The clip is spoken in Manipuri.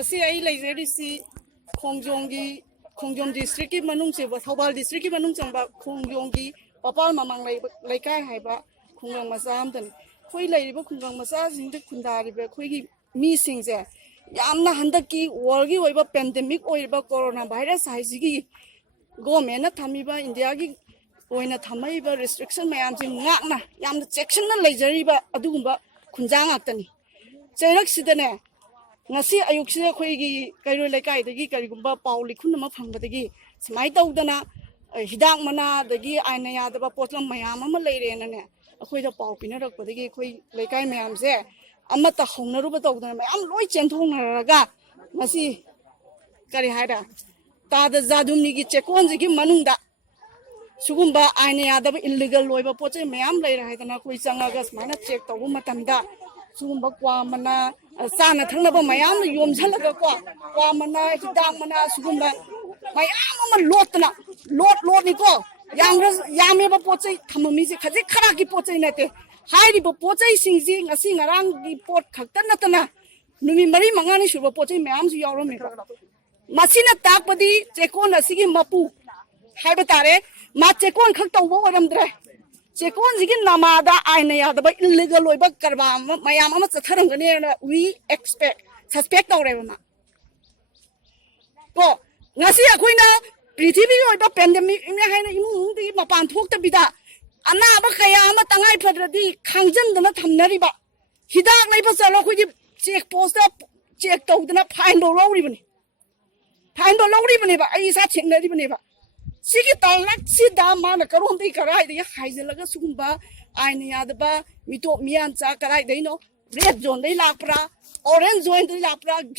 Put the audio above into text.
ngasi ai leizerisi khongjong district ki manung se ba thobal district ki manung changba khongjong ki papal mamang laikai haiba khongjong masam tan khoi leiriba khongjong masa jing de khundari ba khoi gi mi sing je yamna handak ki war gi oiba pandemic oiba corona virus haisi gi government na thamiba india gi oina thamaiba restriction mayam jing ngakna yamna section na leizeriba adugumba khunjang aktani chairak sidane ngasi ayuk sida khoigi kairo lekai dagi karigumba pauli khunna phangdagi smai tawdana hidak mana dagi aina yadaba potlam mayam ama leirena ne akhoida paw pinarakpadagi khoi lekai mayam se amata hongnaruba tawdana mayam loi chenthongnaraga ngasi kari haida tada zadumni gi chekonji gi manungda sugumba aina yadaba illegal loiba poche mayam leira haidana khoi changaga smana check tawu matamda sugumba kwa mana sana thangnaba mayam yomjhalaga kwa mana hidak mana sugumba mayam ama lot ni ko yameba pochai thamami se khaje khara ki pochai nate hairi bo pochai singji ngasi ngarang gi pot khakta natana numi mari mangani suba pochai mayam su yawrome masina takpadi chekon asigi mapu haiba tare ma chekon khak tawbo waramdre chekon jigi namada aina yadaba illegal loiba karba mayam ama chatharangane we suspect tawreba ma ko ngasi akoina prithvi oiba pandemic ne haina imung di mapan thokta bida anaba kaya ama tangai phadradi khangjan thamnariba hidak leiba chalo khoji check post check tawdana fine do lawribani ba ai sa chengnaribani ba sigi talak sida mana karom dei karai dei haijalaga sugumba aina yadaba mito mian cha karai dei no red zone dei lakpra orange zone dei lakpra